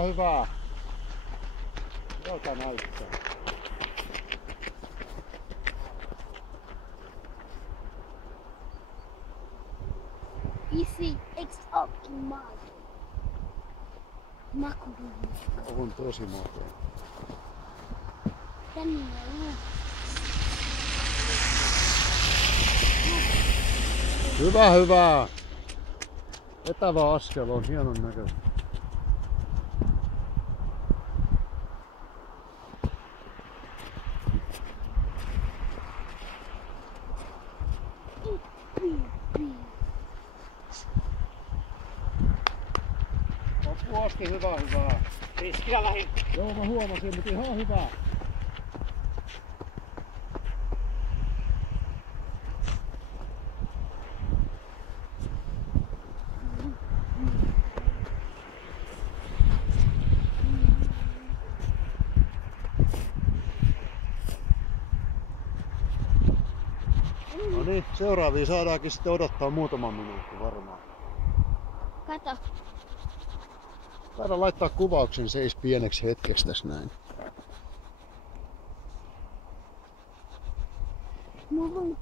Hyvä, hyvä. Joka näyttää. Isi, eiks ookin maata? Makuudulla. On tosi makea. Tänne on. Hyvä, hyvä. Vetävä askel on hienon näköistä. Loppuasti hyvä, hyvä. Riskillä lähin. Joo, mä huomasin, mutta ihan hyvä. No niin, seuraavia saadaankin sitten odottaa muutaman minuutin varmaan. Kato. Taidan laittaa kuvauksen seis pieneksi hetkeksi tässä näin. Mulla on